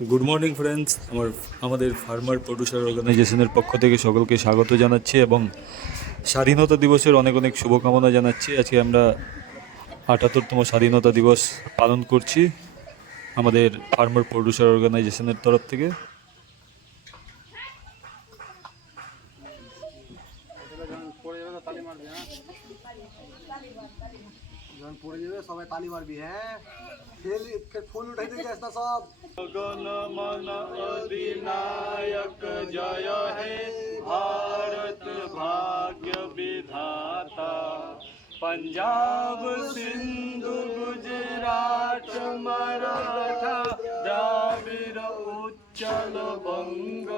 Good morning friends, আমাদের farmer producer অর্গানাইজেশনের পক্ষ থেকে সকলকে স্বাগত জানাচ্ছি এবং স্বাধীনতা দিবসের অনেক অনেক শুভকামনা জানাচ্ছি। আজকে আমরা ৭৮তম স্বাধীনতা দিবস পালন করছি আমাদের ফার্মার প্রডিউসার অর্গানাইজেশনের তরফ থেকে। পড়ে যাবে সবাই তালি মারবি। হ্যাঁ, ফুল উঠাই দিকে আসনা সব। গণমন অধিনায়ক জয় হে ভারত ভাগ্য বিধাতা, पंजाब सिंधु गुजरात मराठा द्राविड़ उच्चल बंग,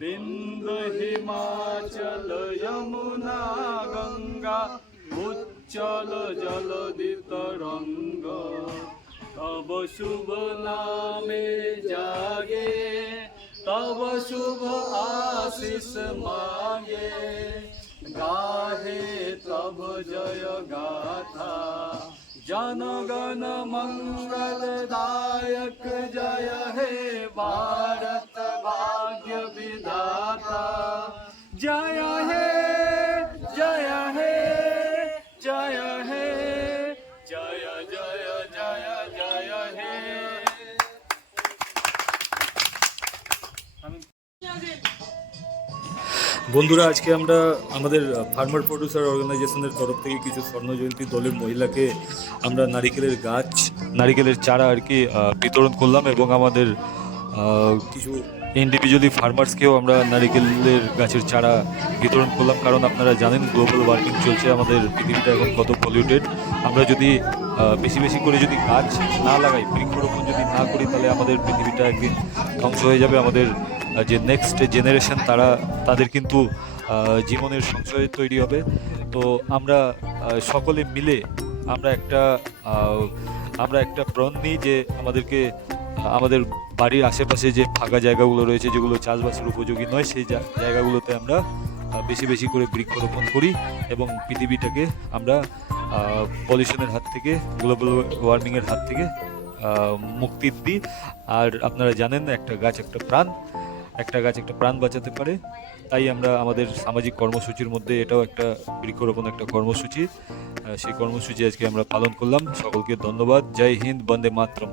बिंदु हिमाचल यमुना गंगा उच्चल जलधि तरंग, तब शुभ नामे जागे तब शुभ आशीष मांगे, गाहे तब जय गाथा जनगण मंगलदायक, जय हे भारत भाग्य विधाता, जय हे जय हे जय हे जय जय जय जय हे। বন্ধুরা, আজকে আমরা আমাদের ফার্মার প্রডিউসার অর্গানাইজেশনের তরফ থেকে কিছু স্বর্ণজয়ন্তী দলের মহিলাকে আমরা নারিকেলের চারা আর কি বিতরণ করলাম এবং আমাদের কিছু ইন্ডিভিজুয়ালি ফার্মার্সকেও আমরা নারিকেলের গাছের চারা বিতরণ করলাম। কারণ আপনারা জানেন গ্লোবাল ওয়ার্মিং চলছে, আমাদের পৃথিবীটা এখন কত পলিউটেড। আমরা যদি বেশি বেশি করে যদি গাছ না লাগাই, বৃক্ষরোপণ যদি না করি, তাহলে আমাদের পৃথিবীটা একদিন ধ্বংস হয়ে যাবে। আমাদের যে নেক্সট জেনারেশন তাদের কিন্তু জীবনের সংশয় তৈরি হবে। তো আমরা সকলে মিলে আমরা একটা প্রণ নিই যে আমাদের বাড়ির আশেপাশে যে ফাঁকা জায়গাগুলো রয়েছে, যেগুলো চাষবাসের উপযোগী নয়, সেই জায়গাগুলোতে আমরা বেশি বেশি করে বৃক্ষরোপণ করি এবং পৃথিবীটাকে আমরা পলিউশনের হাত থেকে, গ্লোবাল ওয়ার্মিংয়ের হাত থেকে মুক্তি দিই। আর আপনারা জানেন, একটা গাছ একটা প্রাণ বাঁচাতে পারে। তাই আমরা আমাদের সামাজিক কর্মসূচির মধ্যে এটাও একটা বৃক্ষরোপণ একটা কর্মসূচি, সেই কর্মসূচি আজকে আমরা পালন করলাম। সকলকে ধন্যবাদ। জয় হিন্দ, বন্দে মাতরম।